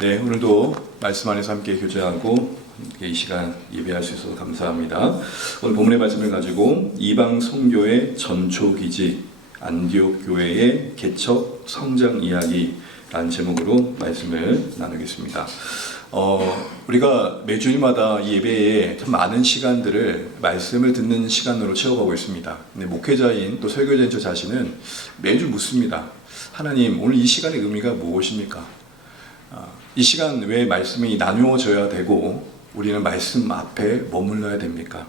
네, 오늘도 말씀 안에서 함께 교제하고 이 시간 예배할 수 있어서 감사합니다. 오늘 본문의 말씀을 가지고 이방 선교의 전초기지 안디옥 교회의 개척 성장 이야기라는 제목으로 말씀을 나누겠습니다. 우리가 매주일마다 이 예배에 참 많은 시간들을 말씀을 듣는 시간으로 채워가고 있습니다. 근데 목회자인 또 설교자인 저 자신은 매주 묻습니다. 하나님, 오늘 이 시간의 의미가 무엇입니까? 이 시간 왜 말씀이 나누어져야 되고 우리는 말씀 앞에 머물러야 됩니까?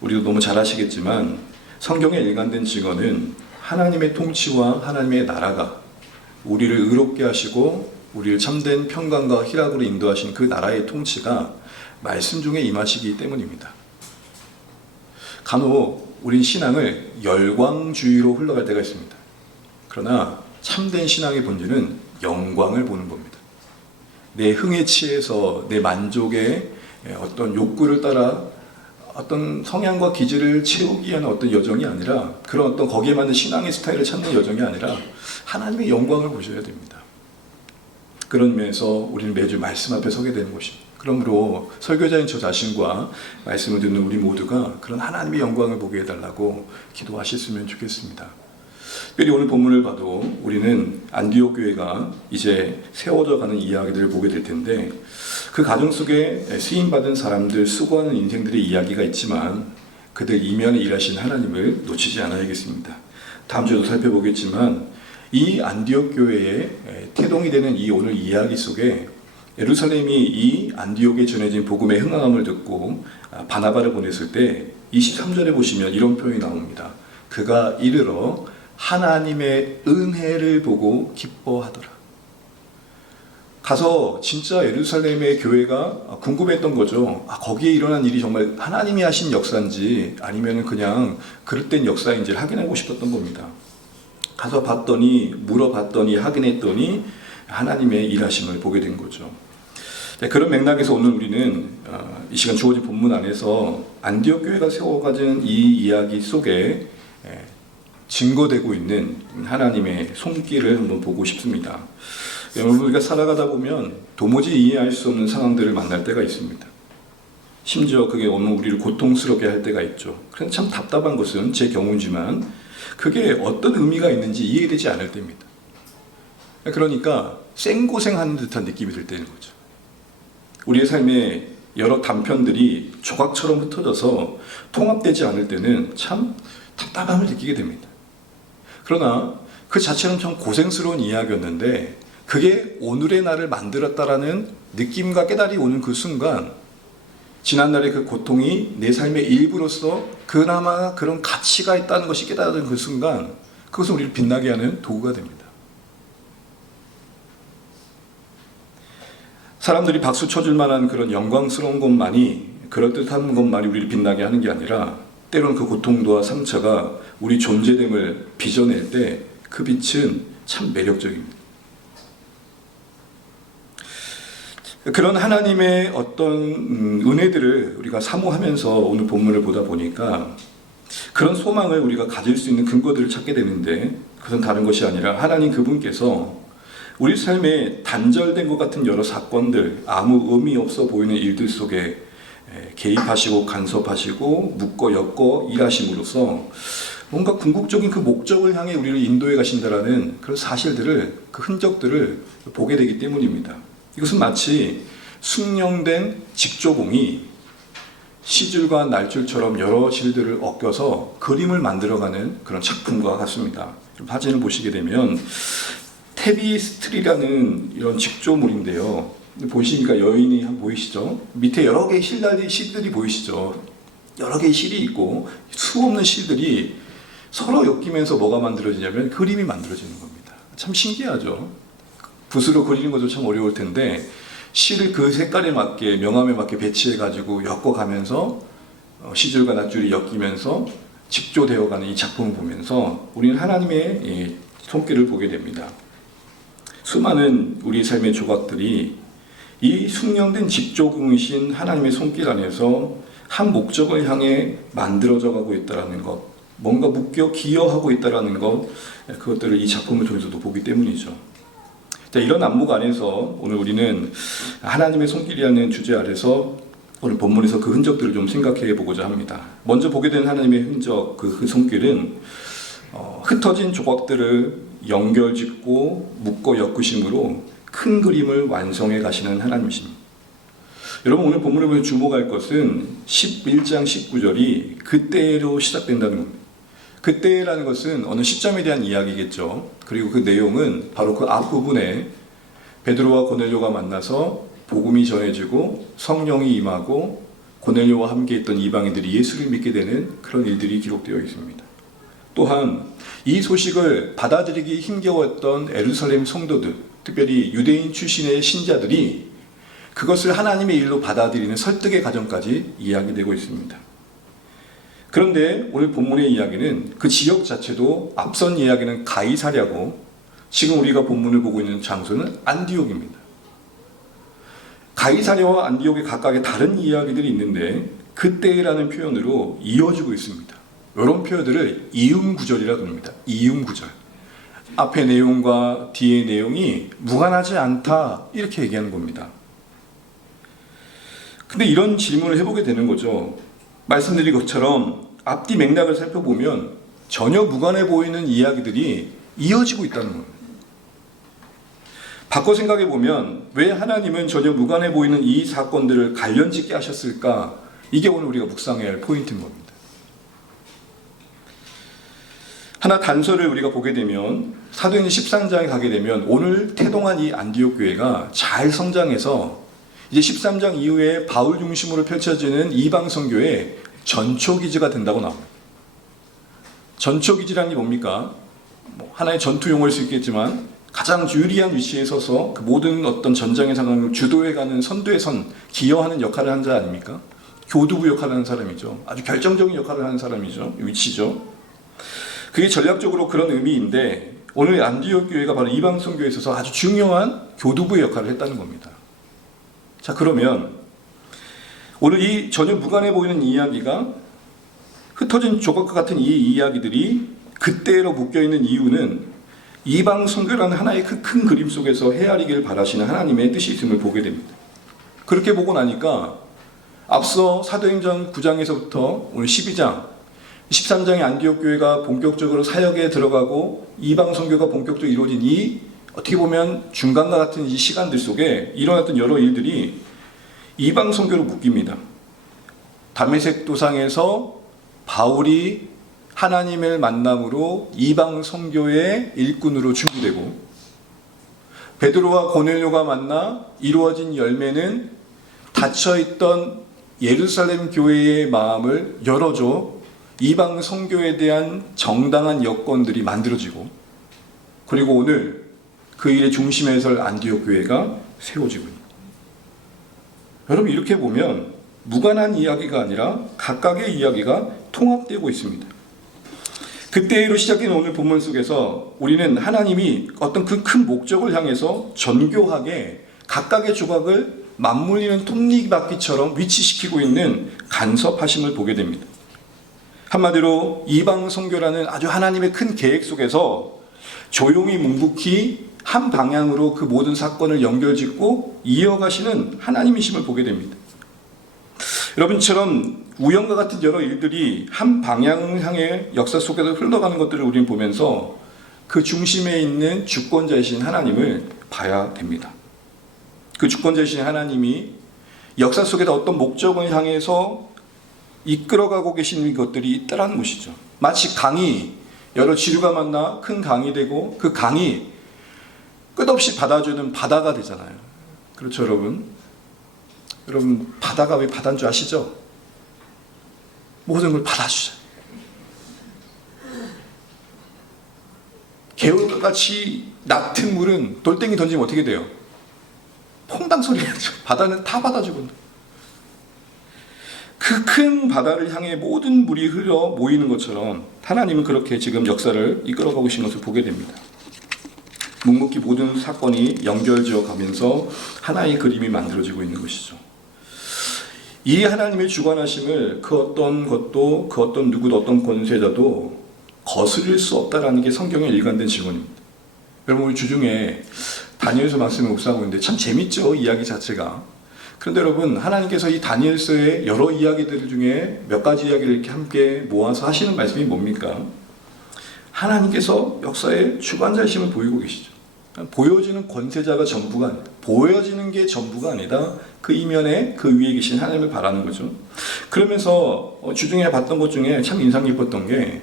우리도 너무 잘 아시겠지만 성경의 일관된 증언은 하나님의 통치와 하나님의 나라가 우리를 의롭게 하시고 우리를 참된 평강과 희락으로 인도하신 그 나라의 통치가 말씀 중에 임하시기 때문입니다. 간혹 우린 신앙을 열광주의로 흘러갈 때가 있습니다. 그러나 참된 신앙의 본질은 영광을 보는 겁니다. 내 흥에 취해서 내 만족의 어떤 욕구를 따라 어떤 성향과 기질을 채우기 위한 어떤 여정이 아니라 그런 어떤 거기에 맞는 신앙의 스타일을 찾는 여정이 아니라 하나님의 영광을 보셔야 됩니다. 그런 면에서 우리는 매주 말씀 앞에 서게 되는 것입니다. 그러므로 설교자인 저 자신과 말씀을 듣는 우리 모두가 그런 하나님의 영광을 보게 해달라고 기도하셨으면 좋겠습니다. 특별히 오늘 본문을 봐도 우리는 안디옥 교회가 이제 세워져 가는 이야기들을 보게 될 텐데 그 과정 속에 쓰임받은 사람들, 수고하는 인생들의 이야기가 있지만 그들 이면에 일하신 하나님을 놓치지 않아야겠습니다. 다음 주에도 살펴보겠지만 이 안디옥 교회의 태동이 되는 이 오늘 이야기 속에 예루살렘이 이 안디옥에 전해진 복음의 흥황함을 듣고 바나바를 보냈을 때 23절에 보시면 이런 표현이 나옵니다. 그가 이르러 하나님의 은혜를 보고 기뻐하더라. 가서 진짜 예루살렘의 교회가 궁금했던 거죠. 거기에 일어난 일이 정말 하나님이 하신 역사인지 아니면 그냥 그릇된 역사인지를 확인하고 싶었던 겁니다. 가서 봤더니 물어봤더니 확인했더니 하나님의 일하심을 보게 된 거죠. 그런 맥락에서 오늘 우리는 이 시간 주어진 본문 안에서 안디옥 교회가 세워가진 이 이야기 속에 증거되고 있는 하나님의 손길을 한번 보고 싶습니다. 여러분, 우리가 살아가다 보면 도무지 이해할 수 없는 상황들을 만날 때가 있습니다. 심지어 그게 너무 우리를 고통스럽게 할 때가 있죠. 그래서 참 답답한 것은 제 경우지만 그게 어떤 의미가 있는지 이해되지 않을 때입니다. 그러니까 생고생하는 듯한 느낌이 들 때는 거죠. 우리의 삶에 여러 단편들이 조각처럼 흩어져서 통합되지 않을 때는 참 답답함을 느끼게 됩니다. 그러나 그 자체는 참 고생스러운 이야기였는데 그게 오늘의 나를 만들었다라는 느낌과 깨달이 오는 그 순간 지난날의 그 고통이 내 삶의 일부로서 그나마 그런 가치가 있다는 것이 깨달은 그 순간 그것은 우리를 빛나게 하는 도구가 됩니다. 사람들이 박수 쳐줄 만한 그런 영광스러운 것만이 그럴듯한 것만이 우리를 빛나게 하는 게 아니라 때로는 그 고통과 상처가 우리 존재됨을 빚어낼 때 그 빛은 참 매력적입니다. 그런 하나님의 어떤 은혜들을 우리가 사모하면서 오늘 본문을 보다 보니까 그런 소망을 우리가 가질 수 있는 근거들을 찾게 되는데 그것은 다른 것이 아니라 하나님 그분께서 우리 삶에 단절된 것 같은 여러 사건들, 아무 의미 없어 보이는 일들 속에 개입하시고 간섭하시고 묶어 엮어 일하심으로써 뭔가 궁극적인 그 목적을 향해 우리를 인도해 가신다라는 그런 사실들을, 그 흔적들을 보게 되기 때문입니다. 이것은 마치 숙련된 직조공이 시줄과 날줄처럼 여러 실들을 엮여서 그림을 만들어가는 그런 작품과 같습니다. 사진을 보시게 되면 테비스트리라는 이런 직조물인데요. 보시니까 여인이 보이시죠? 밑에 여러 개의 실들이 보이시죠? 여러 개의 실이 있고 수없는 실들이 서로 엮이면서 뭐가 만들어지냐면 그림이 만들어지는 겁니다. 참 신기하죠? 붓으로 그리는 것도 참 어려울 텐데 실을 그 색깔에 맞게 명암에 맞게 배치해가지고 엮어가면서 시줄과 낱줄이 엮이면서 직조되어가는 이 작품을 보면서 우리는 하나님의 손길을 보게 됩니다. 수많은 우리 삶의 조각들이 이 숙련된 직조공이신 하나님의 손길 안에서 한 목적을 향해 만들어져 가고 있다는 것, 뭔가 묶여 기여하고 있다는 것, 그것들을 이 작품을 통해서도 보기 때문이죠. 자, 이런 안목 안에서 오늘 우리는 하나님의 손길이라는 주제 아래서 오늘 본문에서 그 흔적들을 좀 생각해 보고자 합니다. 먼저 보게 된 하나님의 흔적, 그 손길은 흩어진 조각들을 연결짓고 묶어 엮으심으로 큰 그림을 완성해 가시는 하나님이십니다. 여러분, 오늘 본문에 보면 주목할 것은 11장 19절이 그때로 시작된다는 겁니다. 그때라는 것은 어느 시점에 대한 이야기겠죠. 그리고 그 내용은 바로 그 앞부분에 베드로와 고넬료가 만나서 복음이 전해지고 성령이 임하고 고넬료와 함께 있던 이방인들이 예수를 믿게 되는 그런 일들이 기록되어 있습니다. 또한 이 소식을 받아들이기 힘겨웠던 예루살렘 성도들, 특별히 유대인 출신의 신자들이 그것을 하나님의 일로 받아들이는 설득의 과정까지 이야기되고 있습니다. 그런데 오늘 본문의 이야기는 그 지역 자체도 앞선 이야기는 가이사랴고 지금 우리가 본문을 보고 있는 장소는 안디옥입니다. 가이사랴와 안디옥의 각각의 다른 이야기들이 있는데 그때라는 표현으로 이어지고 있습니다. 이런 표현들을 이음구절이라고 합니다. 이음구절. 앞의 내용과 뒤의 내용이 무관하지 않다 이렇게 얘기하는 겁니다. 근데 이런 질문을 해보게 되는 거죠. 말씀드린 것처럼 앞뒤 맥락을 살펴보면 전혀 무관해 보이는 이야기들이 이어지고 있다는 겁니다. 바꿔 생각해 보면 왜 하나님은 전혀 무관해 보이는 이 사건들을 관련짓게 하셨을까? 이게 오늘 우리가 묵상해야 할 포인트인 겁니다. 하나 단서를 우리가 보게 되면 사도행전 13장에 가게 되면 오늘 태동한 이 안디옥 교회가 잘 성장해서 이제 13장 이후에 바울 중심으로 펼쳐지는 이방 선교의 전초기지가 된다고 나옵니다. 전초기지라는 게 뭡니까? 하나의 전투 용어일 수 있겠지만 가장 유리한 위치에 서서 그 모든 어떤 전장의 상황을 주도해가는 선두에 선 기여하는 역할을 한 자 아닙니까? 교두부 역할을 하는 사람이죠. 아주 결정적인 역할을 하는 사람이죠. 위치죠. 그게 전략적으로 그런 의미인데 오늘 안디옥 교회가 바로 이방 선교에 있어서 아주 중요한 교두부의 역할을 했다는 겁니다. 자, 그러면 오늘 이 전혀 무관해 보이는 이야기가 흩어진 조각과 같은 이 이야기들이 그때로 묶여있는 이유는 이방 선교라는 하나의 큰 그림 속에서 헤아리길 바라시는 하나님의 뜻이 있음을 보게 됩니다. 그렇게 보고 나니까 앞서 사도행전 9장에서부터 오늘 12장, 13장의 안디옥 교회가 본격적으로 사역에 들어가고 이방 선교가 본격적으로 이루어진 이 어떻게 보면 중간과 같은 이 시간들 속에 일어났던 여러 일들이 이방 선교로 묶입니다. 다메섹 도상에서 바울이 하나님을 만남으로 이방 선교의 일꾼으로 준비되고 베드로와 고넬료가 만나 이루어진 열매는 닫혀있던 예루살렘 교회의 마음을 열어줘 이방 선교에 대한 정당한 여건들이 만들어지고 그리고 오늘 그 일의 중심에 설 안디옥 교회가 세워지고 있습니다. 여러분, 이렇게 보면 무관한 이야기가 아니라 각각의 이야기가 통합되고 있습니다. 그때로 시작된 오늘 본문 속에서 우리는 하나님이 어떤 그 큰 목적을 향해서 정교하게 각각의 조각을 맞물리는 톱니바퀴처럼 위치시키고 있는 간섭하심을 보게 됩니다. 한마디로 이방 선교라는 아주 하나님의 큰 계획 속에서 조용히 묵묵히 한 방향으로 그 모든 사건을 연결짓고 이어가시는 하나님이심을 보게 됩니다. 여러분처럼 우연과 같은 여러 일들이 한 방향을 향해 역사 속에서 흘러가는 것들을 우리는 보면서 그 중심에 있는 주권자이신 하나님을 봐야 됩니다. 그 주권자이신 하나님이 역사 속에서 어떤 목적을 향해서 이끌어가고 계시는 것들이 있다는 것이죠. 마치 강이 여러 지류가 만나 큰 강이 되고 그 강이 끝없이 받아주는 바다가 되잖아요. 그렇죠, 여러분? 여러분, 바다가 왜 바다인 줄 아시죠? 모든 걸 받아주죠. 개울같이 낮은 물은 돌덩이 던지면 어떻게 돼요? 퐁당 소리가 나죠. 바다는 다 받아주거든요. 그 큰 바다를 향해 모든 물이 흘러 모이는 것처럼 하나님은 그렇게 지금 역사를 이끌어가고 계신 것을 보게 됩니다. 묵묵히 모든 사건이 연결지어 가면서 하나의 그림이 만들어지고 있는 것이죠. 이 하나님의 주관하심을 그 어떤 것도 그 어떤 누구도 어떤 권세자도 거스릴 수 없다라는 게 성경의 일관된 질문입니다. 여러분, 우리 주중에 다니엘서 말씀을 묵상하고 있는데 참 재밌죠, 이야기 자체가. 그런데 여러분, 하나님께서 이 다니엘서의 여러 이야기들 중에 몇 가지 이야기를 이렇게 함께 모아서 하시는 말씀이 뭡니까? 하나님께서 역사의 주관자이심을 보이고 계시죠. 보여지는 권세자가 전부가 아니다. 보여지는 게 전부가 아니다. 그 이면에 그 위에 계신 하나님을 바라는 거죠. 그러면서 주중에 봤던 것 중에 참 인상 깊었던 게,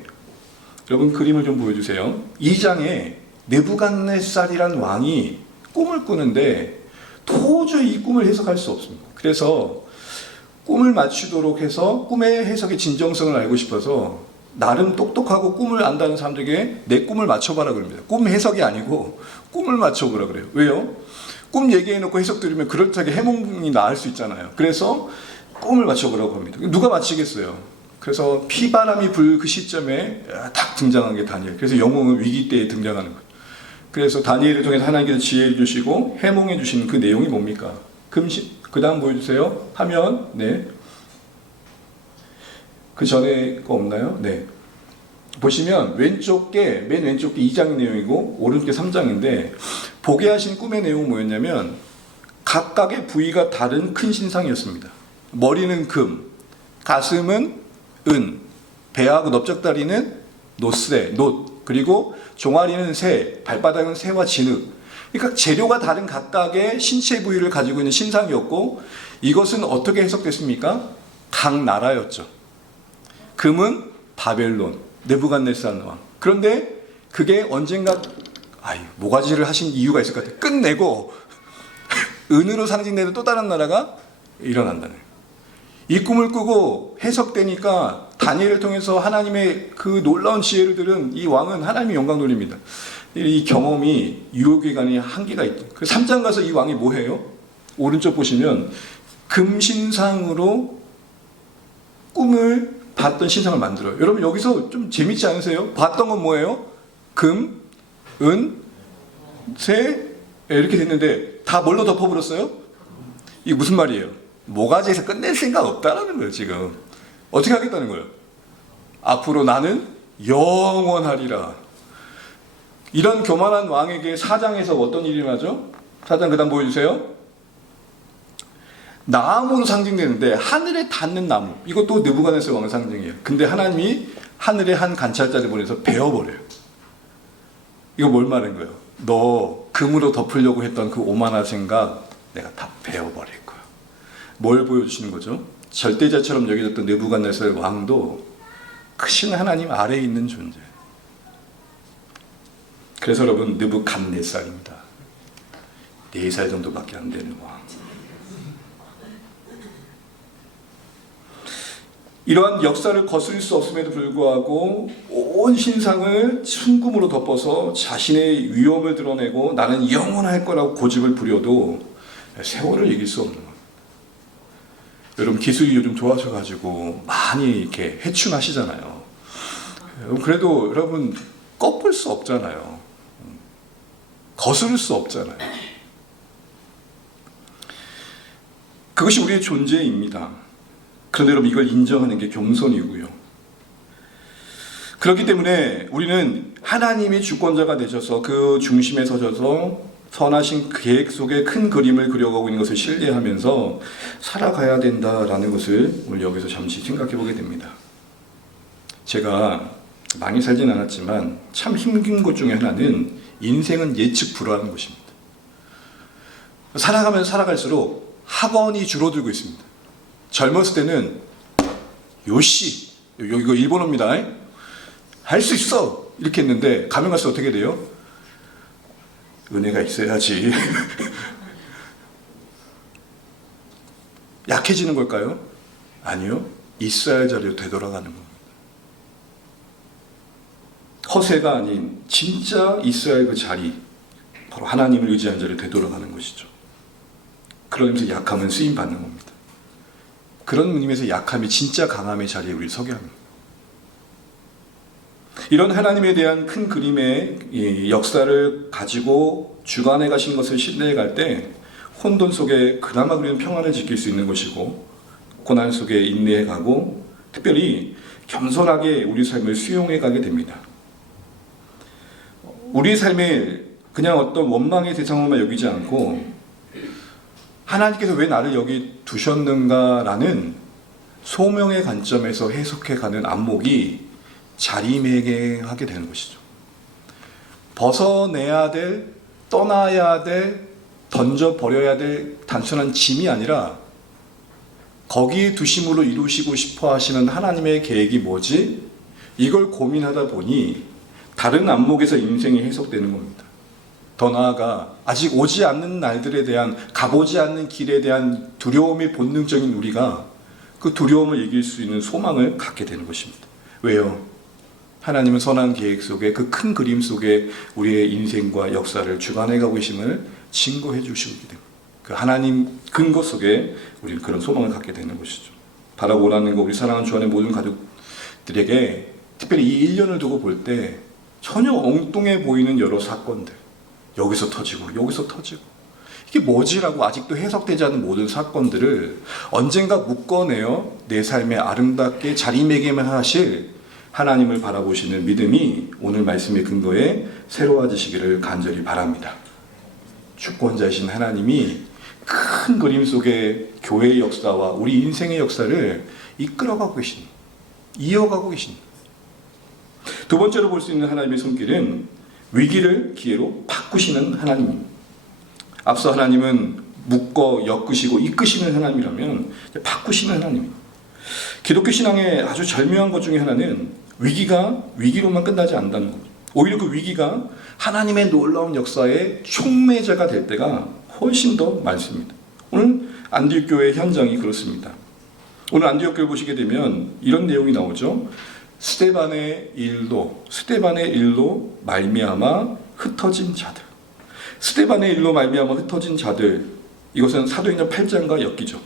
여러분 그림을 좀 보여주세요. 2장에 느부갓네살이란 왕이 꿈을 꾸는데 도저히 이 꿈을 해석할 수 없습니다. 그래서 꿈을 맞추도록 해서 꿈의 해석의 진정성을 알고 싶어서 나름 똑똑하고 꿈을 안다는 사람들에게 내 꿈을 맞춰봐라 그럽니다. 꿈 해석이 아니고 꿈을 맞춰보라 그래요. 왜요? 꿈 얘기해놓고 해석 들으면 그럴듯하게 해몽이 나을 수 있잖아요. 그래서 꿈을 맞춰보라고 합니다. 누가 맞히겠어요? 그래서 피바람이 불 그 시점에 딱 등장한 게 다니엘. 그래서 영웅은 위기 때에 등장하는 거예요. 그래서 다니엘을 통해서 하나님께서 지혜를 주시고 해몽해 주시는 그 내용이 뭡니까? 그 다음 보여주세요. 화면. 네. 그 전에 거 없나요? 네. 보시면 맨 왼쪽 게 2장 내용이고 오른쪽에 3장인데, 보게 하신 꿈의 내용은 뭐였냐면 각각의 부위가 다른 큰 신상이었습니다. 머리는 금, 가슴은 은, 배하고 넓적다리는 놋, 그리고 종아리는 새, 발바닥은 새와 진흙. 그러니까 재료가 다른 각각의 신체 부위를 가지고 있는 신상이었고, 이것은 어떻게 해석됐습니까? 각 나라였죠. 금은 바벨론, 느부갓네살 왕. 그런데 그게 언젠가 모가지를 하신 이유가 있을 것 같아요. 끝내고 은으로 상징되는 또 다른 나라가 일어난다는 거예요. 이 꿈을 꾸고 해석되니까 다니엘을 통해서 하나님의 그 놀라운 지혜를 들은 이 왕은 하나님의 영광 돌립니다. 이 경험이 유효기간이 한계가 있죠. 그래서 3장 가서 이 왕이 뭐 해요? 오른쪽 보시면 금신상으로 꿈을 봤던 신상을 만들어요. 여러분 여기서 좀 재밌지 않으세요? 봤던 건 뭐예요? 금, 은, 새 이렇게 됐는데 다 뭘로 덮어버렸어요? 이게 무슨 말이에요? 모가지에서 끝낼 생각 없다라는 거예요. 지금 어떻게 하겠다는 거예요? 앞으로 나는 영원하리라. 이런 교만한 왕에게 4장에서 어떤 일이 일어나죠? 4장 그 다음 보여주세요. 나무로 상징되는데 하늘에 닿는 나무, 이것도 느부갓네살 왕의 상징이에요. 근데 하나님이 하늘에 한 관찰자를 보내서 베어버려요. 이거 뭘 말하는 거예요? 너 금으로 덮으려고 했던 그 오만한 생각 내가 다 베어버릴 거야. 뭘 보여주시는 거죠? 절대자처럼 여겨졌던 느부갓네살 왕도 크신 하나님 아래에 있는 존재. 그래서 여러분 느부갓네살입니다. 4살 정도밖에 안 되는 왕. 이러한 역사를 거스릴 수 없음에도 불구하고 온 신상을 순금으로 덮어서 자신의 위엄을 드러내고 나는 영원할 거라고 고집을 부려도 세월을 이길 수 없는 겁니다. 여러분 기술이 요즘 좋아져가지고 많이 이렇게 해충하시잖아요. 그래도 여러분 꺾을 수 없잖아요. 거스를 수 없잖아요. 그것이 우리의 존재입니다. 그런데 여러분 이걸 인정하는 게 겸손이고요. 그렇기 때문에 우리는 하나님이 주권자가 되셔서 그 중심에 서셔서 선하신 계획 속에 큰 그림을 그려가고 있는 것을 신뢰하면서 살아가야 된다라는 것을 오늘 여기서 잠시 생각해 보게 됩니다. 제가 많이 살진 않았지만 참 힘든 것 중에 하나는 인생은 예측 불허하는 것입니다. 살아가면서 살아갈수록 학원이 줄어들고 있습니다. 젊었을 때는 요시, 이거 일본어입니다. 할 수 있어 이렇게 했는데 가면 갈수록 어떻게 돼요? 은혜가 있어야지. 약해지는 걸까요? 아니요. 있어야 할 자리로 되돌아가는 겁니다. 허세가 아닌 진짜 있어야 할 그 자리, 바로 하나님을 의지한 자리로 되돌아가는 것이죠. 그러면서 약함은 쓰임받는 겁니다. 그런 의미에서 약함이 진짜 강함의 자리에 우리 서게 합니다. 이런 하나님에 대한 큰 그림의 역사를 가지고 주관해 가신 것을 신뢰해 갈 때 혼돈 속에 그나마 우리는 평안을 지킬 수 있는 것이고, 고난 속에 인내해 가고, 특별히 겸손하게 우리 삶을 수용해 가게 됩니다. 우리 삶의 그냥 어떤 원망의 대상으로만 여기지 않고 하나님께서 왜 나를 여기 두셨는가라는 소명의 관점에서 해석해가는 안목이 자리매김하게 되는 것이죠. 벗어내야 될, 떠나야 될, 던져버려야 될 단순한 짐이 아니라 거기에 두심으로 이루시고 싶어 하시는 하나님의 계획이 뭐지? 이걸 고민하다 보니 다른 안목에서 인생이 해석되는 겁니다. 더 나아가 아직 오지 않는 날들에 대한, 가보지 않는 길에 대한 두려움이 본능적인 우리가 그 두려움을 이길 수 있는 소망을 갖게 되는 것입니다. 왜요? 하나님은 선한 계획 속에, 그 큰 그림 속에 우리의 인생과 역사를 주관해 가고 계심을 증거해 주시기 때문에 그 하나님 근거 속에 우리는 그런 소망을 갖게 되는 것이죠. 바라고 원하는 거, 우리 사랑하는 주 안의 모든 가족들에게 특별히 이 1년을 두고 볼 때 전혀 엉뚱해 보이는 여러 사건들, 여기서 터지고 여기서 터지고 이게 뭐지라고 아직도 해석되지 않은 모든 사건들을 언젠가 묶어내어 내 삶에 아름답게 자리매김하실 하나님을 바라보시는 믿음이 오늘 말씀의 근거에 새로워지시기를 간절히 바랍니다. 주권자이신 하나님이 큰 그림 속에 교회의 역사와 우리 인생의 역사를 이끌어가고 계십니다. 이어가고 계십니다. 두 번째로 볼 수 있는 하나님의 손길은 위기를 기회로 바꾸시는 하나님입니다. 앞서 하나님은 묶어 엮으시고 이끄시는 하나님이라면 바꾸시는 하나님입니다. 기독교 신앙의 아주 절묘한 것 중에 하나는 위기가 위기로만 끝나지 않는다는 겁니다. 오히려 그 위기가 하나님의 놀라운 역사의 촉매자가 될 때가 훨씬 더 많습니다. 오늘 안디옥 교회 현장이 그렇습니다. 오늘 안디옥 교회 보시게 되면 이런 내용이 나오죠. 스데반의 일로 말미암아 흩어진 자들. 스데반의 일로 말미암아 흩어진 자들. 이것은 사도행전 8장과 엮이죠.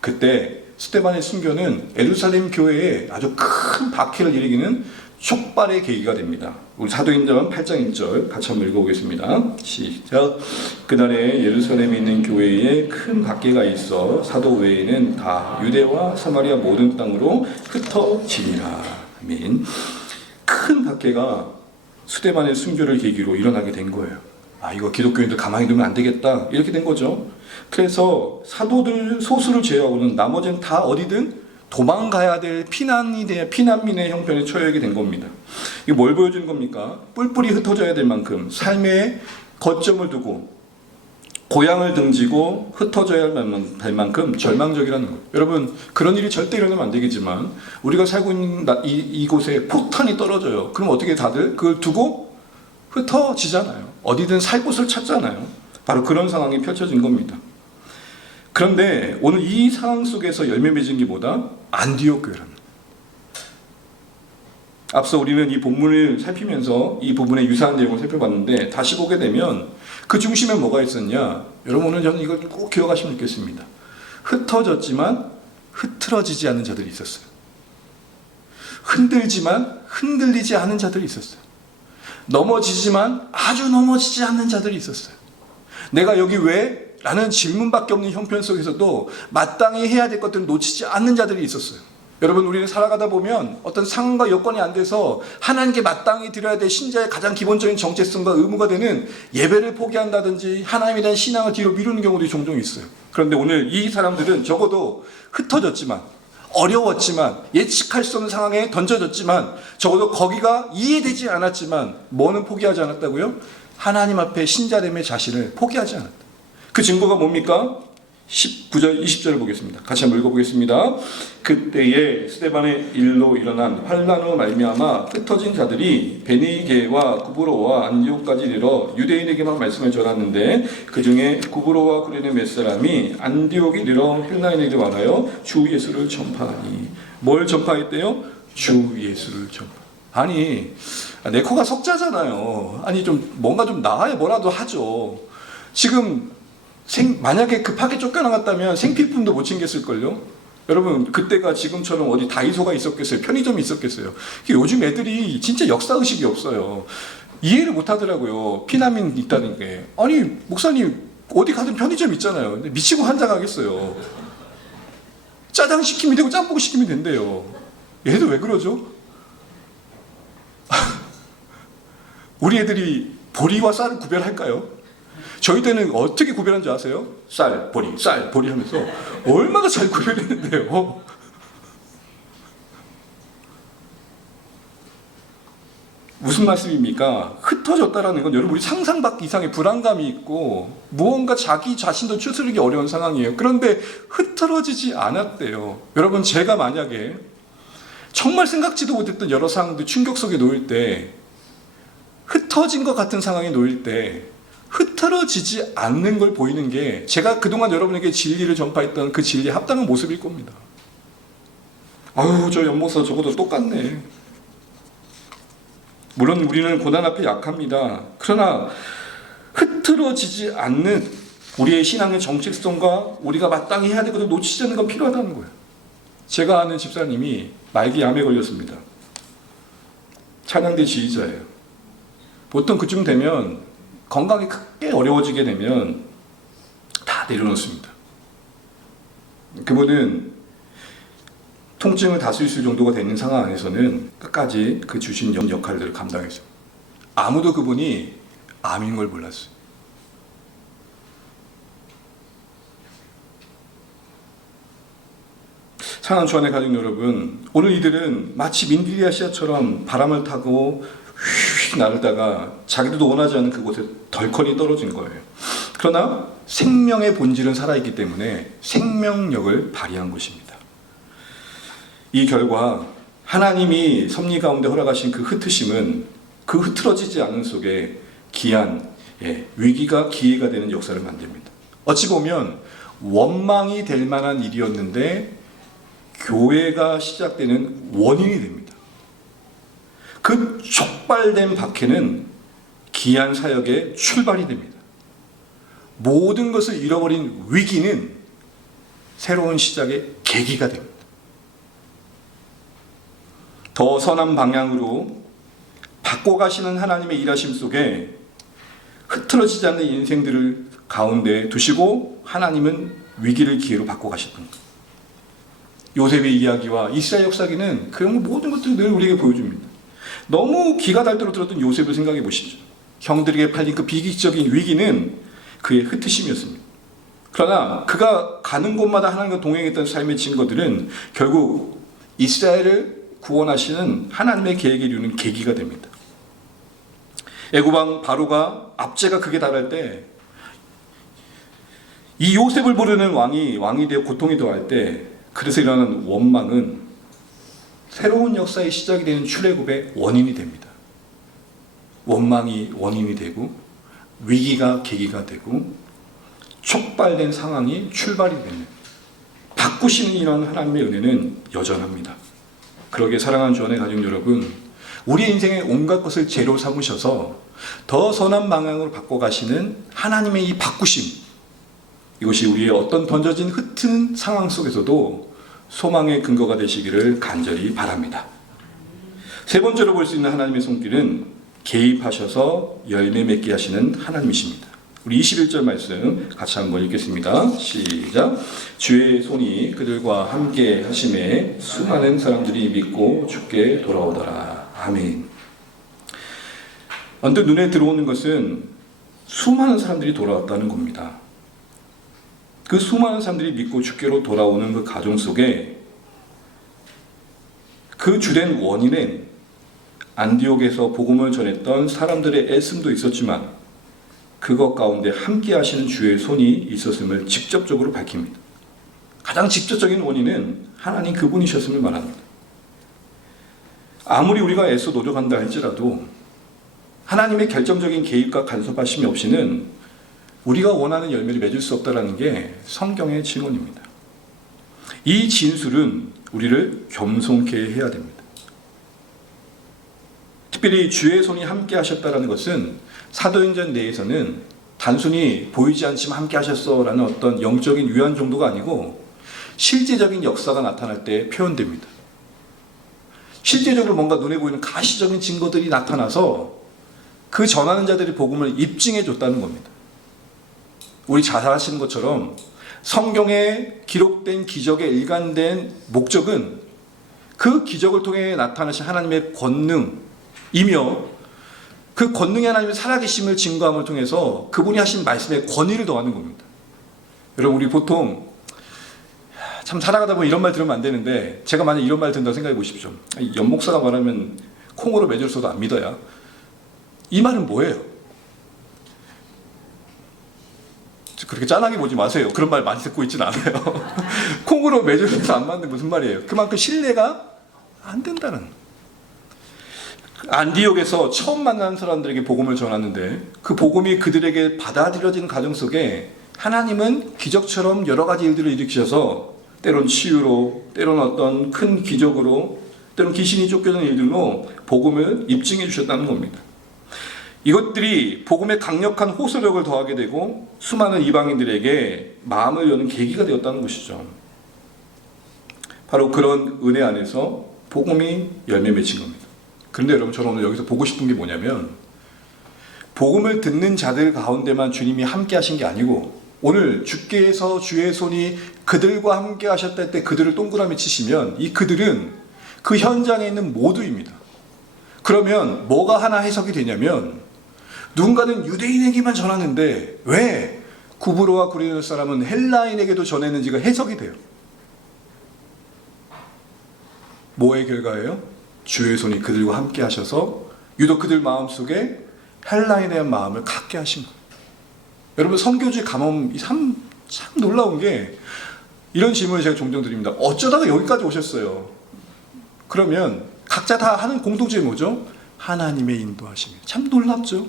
그때 스데반의 순교는 예루살렘 교회에 아주 큰 박해를 일으키는 촉발의 계기가 됩니다. 우리 사도행전 8장 1절 같이 한번 읽어보겠습니다. 시작. 그날에 예루살렘에 있는 교회에 큰 박해가 있어 사도 외에는 다 유대와 사마리아 모든 땅으로 흩어지니라. 아멘. 큰 박해가 스데반의 순교를 계기로 일어나게 된 거예요. 이거 기독교인들 가만히 두면 안 되겠다, 이렇게 된 거죠. 그래서 사도들 소수를 제외하고는 나머지는 다 어디든 도망가야 될 피난민의 형편에 처하게 된 겁니다. 이게 뭘 보여주는 겁니까? 뿔뿔이 흩어져야 될 만큼 삶의 거점을 두고 고향을 등지고 흩어져야 할 만큼 절망적이라는 거예요. 여러분, 그런 일이 절대 일어나면 안 되겠지만 우리가 살고 있는 이곳에 폭탄이 떨어져요. 그럼 어떻게 다들 그걸 두고 흩어지잖아요. 어디든 살 곳을 찾잖아요. 바로 그런 상황이 펼쳐진 겁니다. 그런데 오늘 이 상황 속에서 열매 맺은 게 뭐다? 안디옥 교회랍니다. 앞서 우리는 이 본문을 살피면서 이 부분의 유사한 내용을 살펴봤는데 다시 보게 되면 그 중심에 뭐가 있었냐? 여러분, 오늘 저는 이걸 꼭 기억하시면 좋겠습니다. 흩어졌지만 흐트러지지 않는 자들이 있었어요. 흔들지만 흔들리지 않은 자들이 있었어요. 넘어지지만 아주 넘어지지 않는 자들이 있었어요. 내가 여기 왜? 라는 질문밖에 없는 형편 속에서도 마땅히 해야 될 것들을 놓치지 않는 자들이 있었어요. 여러분, 우리는 살아가다 보면 어떤 상황과 여건이 안 돼서 하나님께 마땅히 드려야 될 신자의 가장 기본적인 정체성과 의무가 되는 예배를 포기한다든지 하나님에 대한 신앙을 뒤로 미루는 경우도 종종 있어요. 그런데 오늘 이 사람들은 적어도 흩어졌지만, 어려웠지만, 예측할 수 없는 상황에 던져졌지만, 적어도 거기가 이해되지 않았지만 뭐는 포기하지 않았다고요? 하나님 앞에 신자됨의 자신을 포기하지 않았다. 그 증거가 뭡니까? 19절 20절을 보겠습니다. 같이 한번 읽어보겠습니다. 그때에 스데반의 일로 일어난 환난으로 말미암아 흩어진 자들이 베니게와 구브로와 안디옥까지 이르러 유대인에게만 말씀을 전하는데 그 중에 구브로와 구레네 몇 사람이 안디옥에 이르러 헬라인에게 말하여 주 예수를 전파하니. 뭘 전파했대요? 주 예수를 전파. 아니, 내 코가 석자잖아요. 아니, 좀 뭔가 좀 나아야 뭐라도 하죠. 지금 만약에 급하게 쫓겨나갔다면 생필품도 못 챙겼을걸요? 여러분, 그때가 지금처럼 어디 다이소가 있었겠어요? 편의점이 있었겠어요? 요즘 애들이 진짜 역사의식이 없어요. 이해를 못 하더라고요. 피난민 있다는 게. 아니, 목사님, 어디 가든 편의점 있잖아요. 근데 미치고 환장하겠어요. 짜장 시키면 되고 짬뽕 시키면 된대요. 얘들 왜 그러죠? 우리 애들이 보리와 쌀을 구별할까요? 저희 때는 어떻게 구별한 줄 아세요? 쌀, 보리 하면서 얼마나 잘 구별했는데요. 무슨 말씀입니까? 흩어졌다라는 건 여러분 우리 상상 밖 이상의 불안감이 있고 무언가 자기 자신도 추스르기 어려운 상황이에요. 그런데 흐트러지지 않았대요. 여러분 제가 만약에 정말 생각지도 못했던 여러 상황들 충격 속에 놓일 때 흩어진 것 같은 상황에 놓일 때 흐트러지지 않는 걸 보이는 게 제가 그동안 여러분에게 진리를 전파했던 그 진리에 합당한 모습일 겁니다. 아유 저 연못사 저것도 똑같네. 물론 우리는 고난 앞에 약합니다. 그러나 흐트러지지 않는 우리의 신앙의 정체성과 우리가 마땅히 해야 될 것을 놓치지 않는 건 필요하다는 거예요. 제가 아는 집사님이 말기 암에 걸렸습니다. 찬양대 지휘자예요. 보통 그쯤 되면 건강이 크게 어려워지게 되면 다 내려놓습니다. 그분은 통증을 다스릴 수 정도가 되는 상황 안에서는 끝까지 그 주신 역할들을 감당했어요. 아무도 그분이 암인 걸 몰랐어요. 사랑하는 주안의 가족 여러분, 오늘 이들은 마치 민디리아 씨처럼 바람을 타고 휙 날다가 자기도 원하지 않는 그곳에 덜커니 떨어진 거예요. 그러나 생명의 본질은 살아있기 때문에 생명력을 발휘한 것입니다. 이 결과 하나님이 섭리 가운데 허락하신 그 흩으심은 그 흐트러지지 않은 속에 귀한 위기가 기회가 되는 역사를 만듭니다. 어찌 보면 원망이 될 만한 일이었는데 교회가 시작되는 원인이 됩니다. 그 촉발된 박해는 귀한 사역의 출발이 됩니다. 모든 것을 잃어버린 위기는 새로운 시작의 계기가 됩니다. 더 선한 방향으로 바꿔가시는 하나님의 일하심 속에 흐트러지지 않는 인생들을 가운데 두시고 하나님은 위기를 기회로 바꿔가셨던 거예요. 요셉의 이야기와 이스라엘 역사기는 그런 모든 것들을 늘 우리에게 보여줍니다. 너무 기가 닳도록 들었던 요셉을 생각해 보시죠. 형들에게 팔린 그 비극적인 위기는 그의 흩으심이었습니다. 그러나 그가 가는 곳마다 하나님과 동행했던 삶의 증거들은 결국 이스라엘을 구원하시는 하나님의 계획을 이루는 계기가 됩니다. 애굽왕 바로가 압제가 극에 달할 때 이 요셉을 부르는 왕이 되어 고통이 더할 때 그래서 일어나는 원망은 새로운 역사의 시작이 되는 출애굽의 원인이 됩니다. 원망이 원인이 되고 위기가 계기가 되고 촉발된 상황이 출발이 되는 바꾸시는 이런 하나님의 은혜는 여전합니다. 그러기에 사랑하는 주안의 가족 여러분, 우리 인생의 온갖 것을 재료 삼으셔서 더 선한 방향으로 바꿔가시는 하나님의 이 바꾸심, 이것이 우리의 어떤 던져진 흩은 상황 속에서도 소망의 근거가 되시기를 간절히 바랍니다. 세 번째로 볼 수 있는 하나님의 손길은 개입하셔서 열매 맺게 하시는 하나님이십니다. 우리 21절 말씀 같이 한번 읽겠습니다. 시작. 주의 손이 그들과 함께 하심에 수많은 사람들이 믿고 주께 돌아오더라. 아멘. 언뜻 눈에 들어오는 것은 수많은 사람들이 돌아왔다는 겁니다. 그 수많은 사람들이 믿고 주께로 돌아오는 그 가정 속에 그 주된 원인은 안디옥에서 복음을 전했던 사람들의 애씀도 있었지만 그것 가운데 함께 하시는 주의 손이 있었음을 직접적으로 밝힙니다. 가장 직접적인 원인은 하나님 그분이셨음을 말합니다. 아무리 우리가 애써 노력한다 할지라도 하나님의 결정적인 개입과 간섭하심이 없이는 우리가 원하는 열매를 맺을 수 없다는 게 성경의 증언입니다. 이 진술은 우리를 겸손케 해야 됩니다. 특별히 주의 손이 함께 하셨다는 것은 사도행전 내에서는 단순히 보이지 않지만 함께 하셨어라는 어떤 영적인 위안 정도가 아니고 실제적인 역사가 나타날 때 표현됩니다. 실제적으로 뭔가 눈에 보이는 가시적인 증거들이 나타나서 그 전하는 자들이 복음을 입증해 줬다는 겁니다. 우리 잘 아시는 것처럼 성경에 기록된 기적의 일관된 목적은 그 기적을 통해 나타나신 하나님의 권능이며 그 권능의 하나님의 살아계심을 증거함을 통해서 그분이 하신 말씀에 권위를 더하는 겁니다. 여러분, 우리 보통 참 살아가다 보면 이런 말 들으면 안 되는데, 제가 만약 이런 말 듣는다고 생각해 보십시오. 연 목사가 말하면 콩으로 매줘서도 안 믿어야. 이 말은 뭐예요? 그렇게 짠하게 보지 마세요. 그런 말 많이 듣고 있지는 않아요. 콩으로 매줘서 안 맞는 무슨 말이에요? 그만큼 신뢰가 안 된다는. 안디옥에서 처음 만난 사람들에게 복음을 전하는데, 그 복음이 그들에게 받아들여지는 과정 속에 하나님은 기적처럼 여러 가지 일들을 일으키셔서, 때론 치유로, 때론 어떤 큰 기적으로, 때론 귀신이 쫓겨는 일들로 복음을 입증해 주셨다는 겁니다. 이것들이 복음에 강력한 호소력을 더하게 되고 수많은 이방인들에게 마음을 여는 계기가 되었다는 것이죠. 바로 그런 은혜 안에서 복음이 열매 맺힌 겁니다. 그런데 여러분, 저는 오늘 여기서 보고 싶은 게 뭐냐면, 복음을 듣는 자들 가운데만 주님이 함께 하신 게 아니고, 오늘 주께서 주의 손이 그들과 함께 하셨다 때 그들을 동그라미 치시면 이 그들은 그 현장에 있는 모두입니다. 그러면 뭐가 하나 해석이 되냐면, 누군가는 유대인에게만 전하는데 왜 구브로와 구레네 사람은 헬라인에게도 전했는지가 해석이 돼요. 뭐의 결과예요? 주의 손이 그들과 함께 하셔서 유독 그들 마음속에 헬라인에 대한 마음을 갖게 하신 거예요. 여러분, 선교주의 감험 참 놀라운 게, 이런 질문을 제가 종종 드립니다. 어쩌다가 여기까지 오셨어요? 그러면 각자 다 하는 공통점이 뭐죠? 하나님의 인도하심이에요. 참 놀랍죠?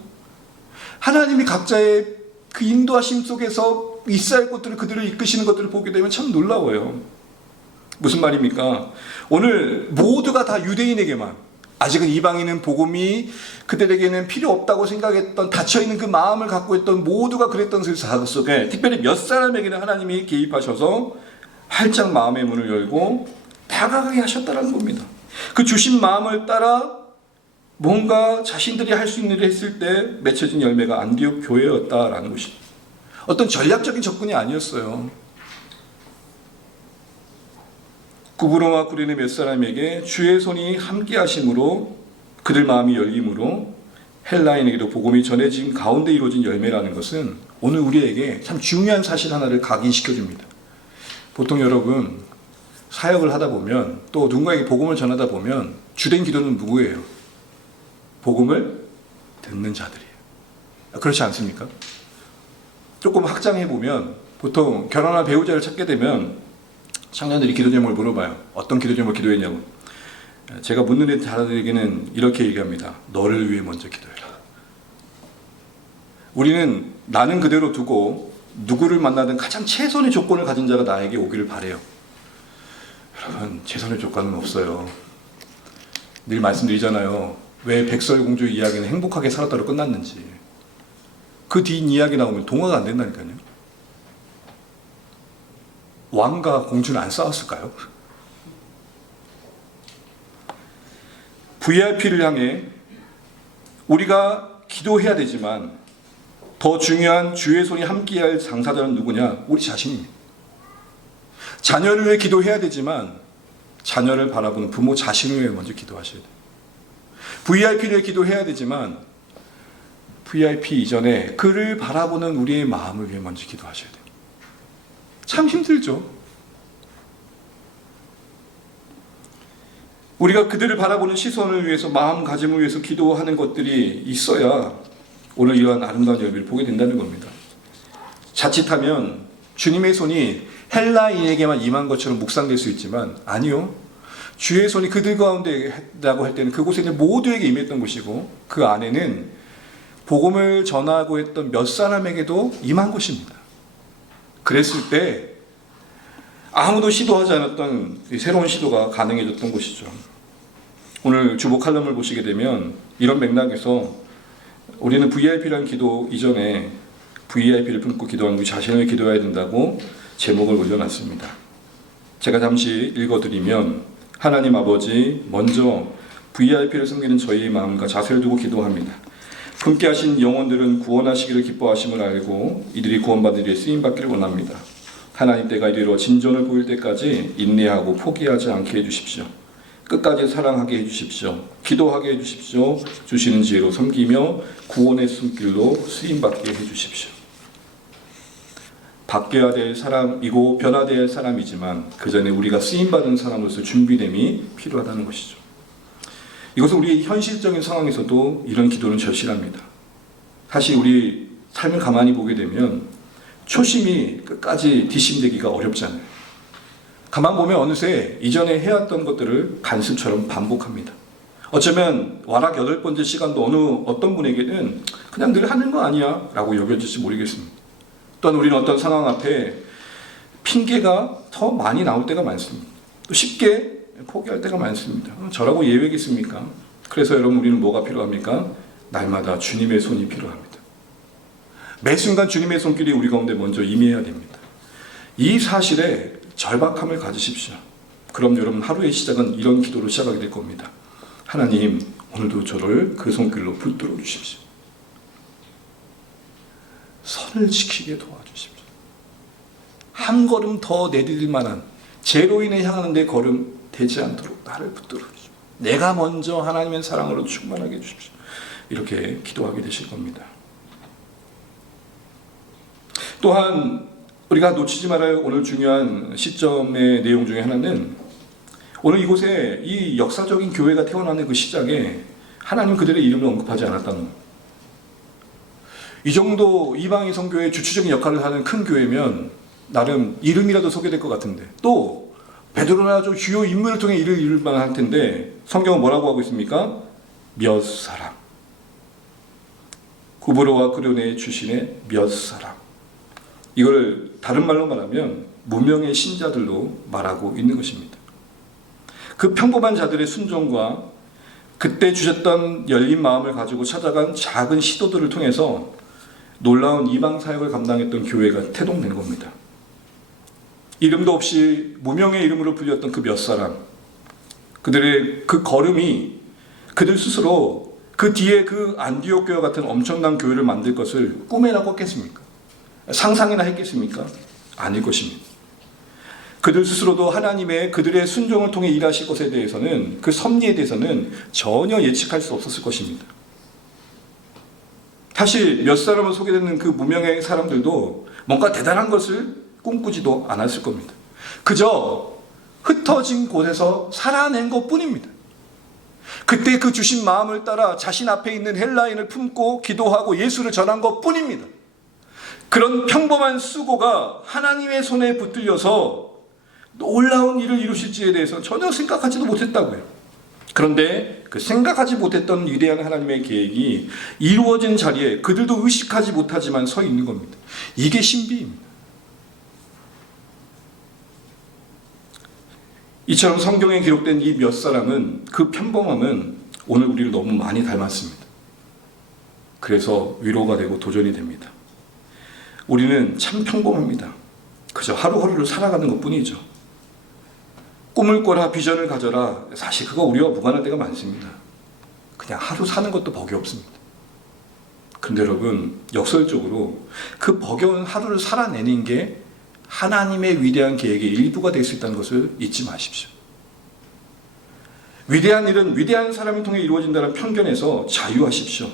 하나님이 각자의 그 인도하심 속에서 있어야 할 것들을, 그들을 이끄시는 것들을 보게 되면 참 놀라워요. 무슨 말입니까? 오늘 모두가 다 유대인에게만, 아직은 이방인은 복음이 그들에게는 필요 없다고 생각했던, 닫혀있는 그 마음을 갖고 있던 모두가 그랬던 그 사고 속에 특별히 몇 사람에게는 하나님이 개입하셔서 활짝 마음의 문을 열고 다가가게 하셨다는 겁니다. 그 주신 마음을 따라 뭔가 자신들이 할 수 있는 일을 했을 때 맺혀진 열매가 안디옥 교회였다라는 것입니다. 어떤 전략적인 접근이 아니었어요. 구브로와 구레네 몇 사람에게 주의 손이 함께 하심으로 그들 마음이 열림으로 헬라인에게도 복음이 전해진 가운데 이루어진 열매라는 것은 오늘 우리에게 참 중요한 사실 하나를 각인시켜줍니다. 보통 여러분, 사역을 하다 보면, 또 누군가에게 복음을 전하다 보면 주된 기도는 누구예요? 복음을 듣는 자들이에요. 그렇지 않습니까? 조금 확장해보면, 보통 결혼할 배우자를 찾게 되면 청년들이 기도 제목을 물어봐요. 어떤 기도 제목을 기도했냐고. 제가 묻는 자들에게는 이렇게 얘기합니다. 너를 위해 먼저 기도해라. 우리는 나는 그대로 두고 누구를 만나든 가장 최선의 조건을 가진 자가 나에게 오기를 바라요. 여러분, 최선의 조건은 없어요. 늘 말씀드리잖아요. 왜 백설공주 이야기는 행복하게 살았다로 끝났는지. 그 뒤 이야기 나오면 동화가 안 된다니까요. 왕과 공주는 안 싸웠을까요? VIP를 향해 우리가 기도해야 되지만 더 중요한 주의 손이 함께할 당사자는 누구냐? 우리 자신입니다. 자녀를 위해 기도해야 되지만 자녀를 바라보는 부모 자신을 위해 먼저 기도하셔야 돼요. VIP를 위해 기도해야 되지만 VIP 이전에 그를 바라보는 우리의 마음을 위해 먼저 기도하셔야 돼요. 참 힘들죠. 우리가 그들을 바라보는 시선을 위해서, 마음가짐을 위해서 기도하는 것들이 있어야 오늘 이러한 아름다운 열매를 보게 된다는 겁니다. 자칫하면 주님의 손이 헬라인에게만 임한 것처럼 묵상될 수 있지만 아니요. 주의 손이 그들 가운데라고 할 때는 그곳에 있는 모두에게 임했던 것이고, 그 안에는 복음을 전하고 했던 몇 사람에게도 임한 것입니다. 그랬을 때 아무도 시도하지 않았던 새로운 시도가 가능해졌던 것이죠. 오늘 주보 칼럼을 보시게 되면 이런 맥락에서 우리는 VIP라는 기도 이전에 VIP를 품고 기도하는 우리 자신을 기도해야 된다고 제목을 올려놨습니다. 제가 잠시 읽어드리면, 하나님 아버지, 먼저 VIP를 섬기는 저희의 마음과 자세를 두고 기도합니다. 품게 하신 영혼들은 구원하시기를 기뻐하심을 알고 이들이 구원받은 일에 쓰임받기를 원합니다. 하나님 때가 이르러 진전을 보일 때까지 인내하고 포기하지 않게 해주십시오. 끝까지 사랑하게 해주십시오. 기도하게 해주십시오. 주시는 지혜로 섬기며 구원의 손길로 쓰임받게 해주십시오. 바뀌어야 될 사람이고 변화되어야 할 사람이지만 그 전에 우리가 쓰임받은 사람으로서 준비됨이 필요하다는 것이죠. 이것은 우리의 현실적인 상황에서도 이런 기도는 절실합니다. 사실 우리 삶을 가만히 보게 되면 초심이 끝까지 뒷심되기가 어렵잖아요. 가만 보면 어느새 이전에 해왔던 것들을 간습처럼 반복합니다. 어쩌면 와락 8번째 시간도 어떤 분에게는 그냥 늘 하는 거 아니야 라고 여겨질지 모르겠습니다. 또한 우리는 어떤 상황 앞에 핑계가 더 많이 나올 때가 많습니다. 또 쉽게 포기할 때가 많습니다. 저라고 예외겠습니까? 그래서 여러분 우리는 뭐가 필요합니까? 날마다 주님의 손이 필요합니다. 매 순간 주님의 손길이 우리 가운데 먼저 임해야 됩니다. 이 사실에 절박함을 가지십시오. 그럼 여러분 하루의 시작은 이런 기도로 시작하게 될 겁니다. 하나님, 오늘도 저를 그 손길로 붙들어 주십시오. 선을 지키게 도와주십시오. 한 걸음 더 내디딜 만한 제로인에 향하는 데 걸음 되지 않도록 나를 붙들어 주십시오. 내가 먼저 하나님의 사랑으로 충만하게 해주십시오. 이렇게 기도하게 되실 겁니다. 또한 우리가 놓치지 말아야 오늘 중요한 시점의 내용 중에 하나는 오늘 이곳에 이 역사적인 교회가 태어나는 그 시작에 하나님 그들의 이름을 언급하지 않았다는 것. 이 정도 이방인 선교의 주체적인 역할을 하는 큰 교회면 나름 이름이라도 소개될 것 같은데 또 베드로나 좀 주요 인물을 통해 이를 이룰 만할 텐데 성경은 뭐라고 하고 있습니까? 몇 사람. 구브로와 그르네 출신의 몇 사람. 이걸 다른 말로 말하면 무명의 신자들로 말하고 있는 것입니다. 그 평범한 자들의 순종과 그때 주셨던 열린 마음을 가지고 찾아간 작은 시도들을 통해서 놀라운 이방 사역을 감당했던 교회가 태동된 겁니다. 이름도 없이 무명의 이름으로 불렸던 그 몇 사람, 그들의 그 걸음이 그들 스스로 그 뒤에 그 안디옥 교회와 같은 엄청난 교회를 만들 것을 꿈에나 꿨겠습니까? 상상이나 했겠습니까? 아닐 것입니다. 그들 스스로도 하나님의 그들의 순종을 통해 일하실 것에 대해서는 그 섭리에 대해서는 전혀 예측할 수 없었을 것입니다. 사실 몇 사람을 소개되는 그 무명의 사람들도 뭔가 대단한 것을 꿈꾸지도 않았을 겁니다. 그저 흩어진 곳에서 살아낸 것뿐입니다. 그때 그 주신 마음을 따라 자신 앞에 있는 헬라인을 품고 기도하고 예수를 전한 것뿐입니다. 그런 평범한 수고가 하나님의 손에 붙들려서 놀라운 일을 이루실지에 대해서 전혀 생각하지도 못했다고요. 그런데 그 생각하지 못했던 위대한 하나님의 계획이 이루어진 자리에 그들도 의식하지 못하지만 서 있는 겁니다. 이게 신비입니다. 이처럼 성경에 기록된 이 몇 사람은 그 평범함은 오늘 우리를 너무 많이 닮았습니다. 그래서 위로가 되고 도전이 됩니다. 우리는 참 평범합니다. 그저 하루하루를 살아가는 것뿐이죠. 꿈을 꿔라, 비전을 가져라. 사실 그거 우리와 무관할 때가 많습니다. 그냥 하루 사는 것도 버기 없습니다. 그런데 여러분, 역설적으로 그 버겨운 하루를 살아내는 게 하나님의 위대한 계획의 일부가 될 수 있다는 것을 잊지 마십시오. 위대한 일은 위대한 사람을 통해 이루어진다는 편견에서 자유하십시오.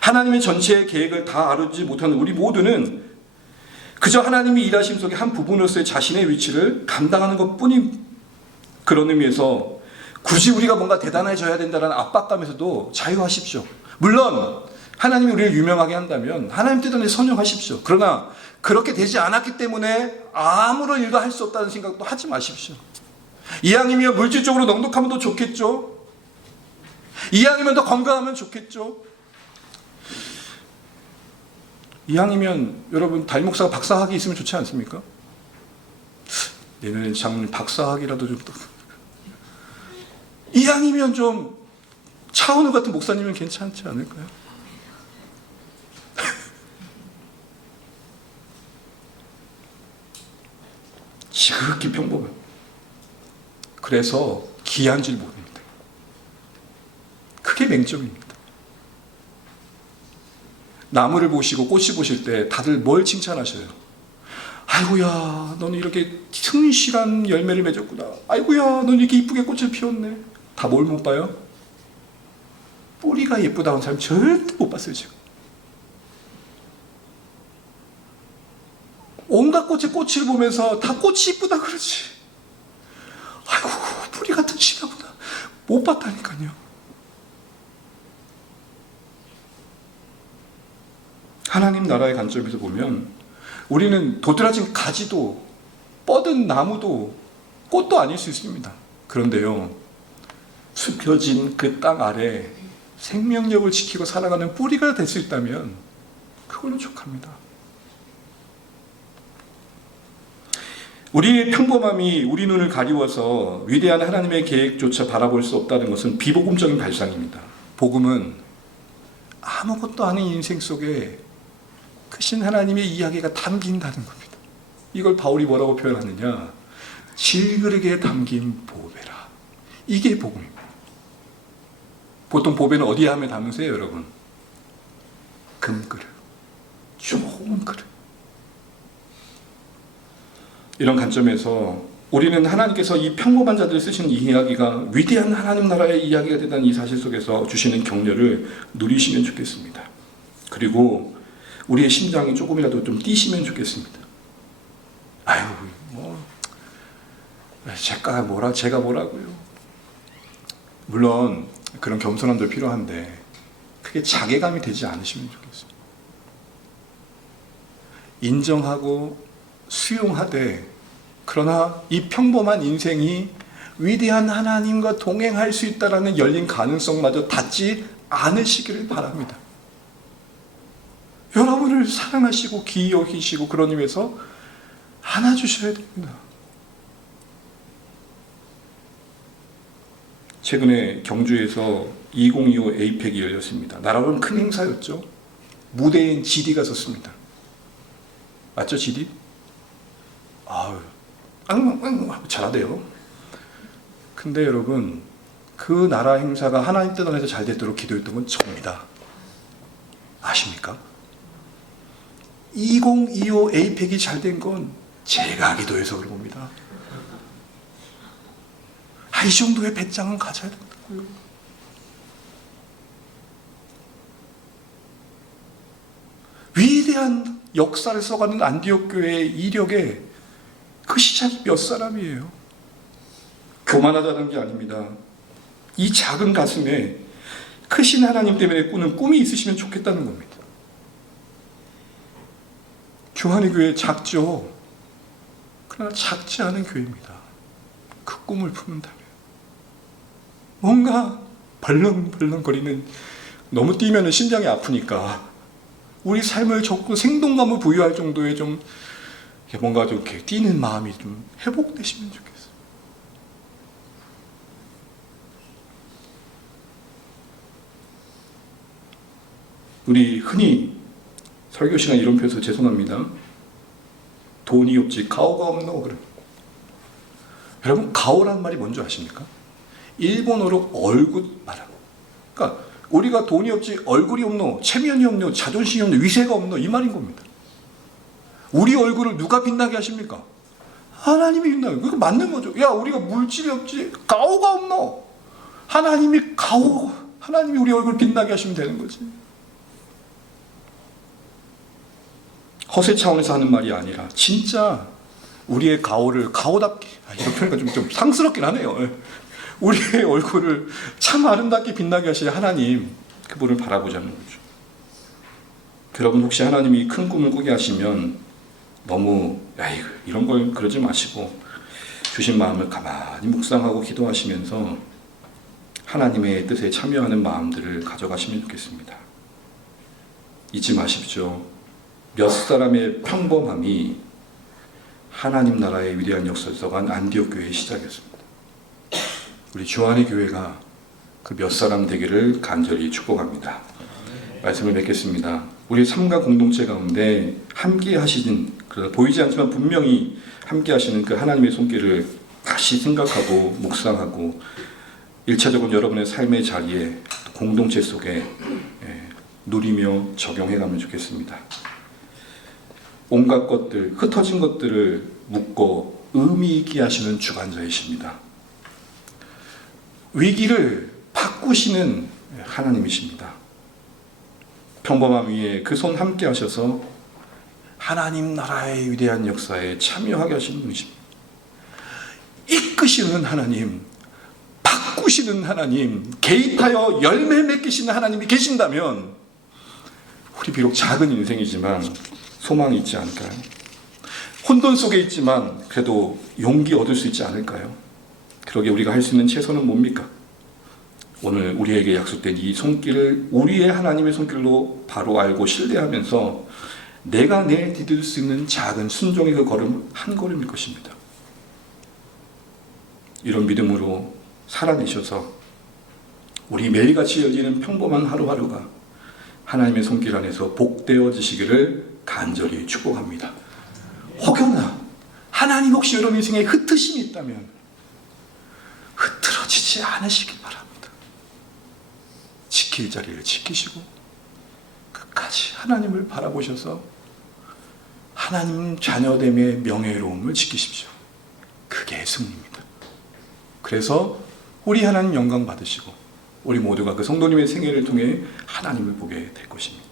하나님의 전체의 계획을 다 아르지 못하는 우리 모두는 그저 하나님이 일하심 속의 한 부분으로서의 자신의 위치를 감당하는 것뿐인 그런 의미에서 굳이 우리가 뭔가 대단해져야 된다는 압박감에서도 자유하십시오. 물론 하나님이 우리를 유명하게 한다면 하나님 뜻대로 선용하십시오. 그러나 그렇게 되지 않았기 때문에 아무런 일도 할 수 없다는 생각도 하지 마십시오. 이왕이면 물질적으로 넉넉하면 더 좋겠죠. 이왕이면 더 건강하면 좋겠죠. 이왕이면 여러분 담임 목사가 박사학위 있으면 좋지 않습니까? 내년에 장로님 박사학위라도 좀 이왕이면 좀 차은우 같은 목사님은 괜찮지 않을까요? 지극히 평범해요. 그래서 귀한 줄 모릅니다. 그게 맹점입니다. 나무를 보시고 꽃이 보실 때 다들 뭘 칭찬하셔요? 아이고야, 너는 이렇게 성실한 열매를 맺었구나. 아이고야, 너는 이렇게 이쁘게 꽃을 피웠네. 다 뭘 못 봐요? 뿌리가 예쁘다는 사람 절대 못 봤어요, 지금. 온갖 꽃의 꽃을 보면서 다 꽃이 이쁘다 그러지. 아이고, 뿌리 같은 시나보다 못 봤다니까요. 하나님 나라의 관점에서 보면 우리는 도드라진 가지도 뻗은 나무도 꽃도 아닐 수 있습니다. 그런데요, 숨겨진 그 땅 아래 생명력을 지키고 살아가는 뿌리가 될 수 있다면 그걸로 족합니다. 우리의 평범함이 우리 눈을 가리워서 위대한 하나님의 계획조차 바라볼 수 없다는 것은 비복음적인 발상입니다. 복음은 아무것도 아닌 인생 속에 크신 하나님의 이야기가 담긴다는 겁니다. 이걸 바울이 뭐라고 표현하느냐? 질그릇에 담긴 보배라. 이게 복음입니다. 보통 보배는 어디에 하면 담으세요, 여러분? 금그릇, 좋은 그릇. 이런 관점에서 우리는 하나님께서 이 평범한 자들을 쓰시는 이 이야기가 위대한 하나님 나라의 이야기가 된다는 이 사실 속에서 주시는 격려를 누리시면 좋겠습니다. 그리고 우리의 심장이 조금이라도 좀 뛰시면 좋겠습니다. 아유, 제가 뭐라고요? 물론 그런 겸손함도 필요한데 그게 자괴감이 되지 않으시면 좋겠어요. 인정하고 수용하되, 그러나 이 평범한 인생이 위대한 하나님과 동행할 수 있다는 열린 가능성마저 닫지 않으시기를 바랍니다. 여러분을 사랑하시고 귀히 여기시고 그런 의미에서 안아주셔야 됩니다. 최근에 경주에서 2025 에이펙이 열렸습니다. 나라로는 큰 행사였죠. 무대엔 GD가 섰습니다. 맞죠, GD? 아유, 잘하대요. 근데 여러분, 그 나라 행사가 하나님 뜻 안에서 잘 됐도록 기도했던 건 접니다. 아십니까? 2025 에이펙이 잘 된 건 제가 기도해서 그런 겁니다. 이 정도의 배짱은 가져야 된다고요. 위대한 역사를 써가는 안디옥 교회의 이력에 그 시작이 몇 사람이에요? 교만하다는 게 아닙니다. 이 작은 가슴에 크신 하나님 때문에 꾸는 꿈이 있으시면 좋겠다는 겁니다. 교환의 교회 작죠. 그러나 작지 않은 교회입니다. 그 꿈을 품는다면 뭔가 벌렁벌렁거리는, 너무 뛰면 심장이 아프니까 우리 삶을 적고 생동감을 부여할 정도의 좀 뭔가 좀 이렇게 뛰는 마음이 좀 회복되시면 좋겠어요. 우리 흔히 설교 시간 이런 표현서 죄송합니다. 돈이 없지 가오가 없노. 그래. 여러분, 가오라는 말이 뭔지 아십니까? 일본어로 얼굴 말하고. 그러니까 우리가 돈이 없지 얼굴이 없노, 체면이 없노, 자존심이 없노, 위세가 없노, 이 말인 겁니다. 우리 얼굴을 누가 빛나게 하십니까? 하나님이 빛나게. 그거 맞는 거죠. 야, 우리가 물질이 없지 가오가 없노. 하나님이 우리 얼굴 빛나게 하시면 되는 거지. 허세 차원에서 하는 말이 아니라 진짜 우리의 가오답게, 이런 표현이 좀 상스럽긴 하네요. 우리의 얼굴을 참 아름답게 빛나게 하실 하나님, 그분을 바라보자는 거죠. 여러분, 혹시 하나님이 큰 꿈을 꾸게 하시면 너무 이런 걸 그러지 마시고 주신 마음을 가만히 묵상하고 기도하시면서 하나님의 뜻에 참여하는 마음들을 가져가시면 좋겠습니다. 잊지 마십시오. 몇 사람의 평범함이 하나님 나라의 위대한 역사를 써간 안디옥 교회의 시작이었습니다. 우리 주안의 교회가 그 몇 사람 되기를 간절히 축복합니다. 말씀을 맺겠습니다. 우리 삶과 공동체 가운데 함께 하시는, 보이지 않지만 분명히 함께 하시는 그 하나님의 손길을 다시 생각하고 묵상하고 1차적으로 여러분의 삶의 자리에, 공동체 속에 누리며 적용해 가면 좋겠습니다. 온갖 것들, 흩어진 것들을 묶어 의미 있게 하시는 주관자이십니다. 위기를 바꾸시는 하나님이십니다. 평범함 위에 그 손 함께 하셔서 하나님 나라의 위대한 역사에 참여하게 하시는 분이십니다. 이끄시는 하나님, 바꾸시는 하나님, 개입하여 열매 맺기시는 하나님이 계신다면 우리 비록 작은 인생이지만 소망이 있지 않을까요? 혼돈 속에 있지만 그래도 용기 얻을 수 있지 않을까요? 그러게 우리가 할 수 있는 최선은 뭡니까? 오늘 우리에게 약속된 이 손길을 우리의 하나님의 손길로 바로 알고 신뢰하면서 내가 디딜 수 있는 작은 순종의 그 걸음 한 걸음일 것입니다. 이런 믿음으로 살아내셔서 우리 매일같이 열리는 평범한 하루하루가 하나님의 손길 안에서 복되어지시기를 간절히 축복합니다. 혹여나 하나님 혹시 여러분 인생에 흩으심이 있다면 흐트러지지 않으시길 바랍니다. 지킬 자리를 지키시고 끝까지 하나님을 바라보셔서 하나님 자녀됨의 명예로움을 지키십시오. 그게 승리입니다. 그래서 우리 하나님 영광 받으시고 우리 모두가 그 성도님의 생애를 통해 하나님을 보게 될 것입니다.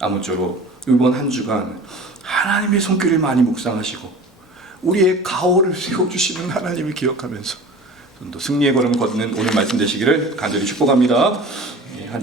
아무쪼록 이번 한 주간 하나님의 손길을 많이 묵상하시고 우리의 가오를 세워주시는 하나님을 기억하면서 좀 더 승리의 걸음을 걷는 오늘 말씀 되시기를 간절히 축복합니다. 한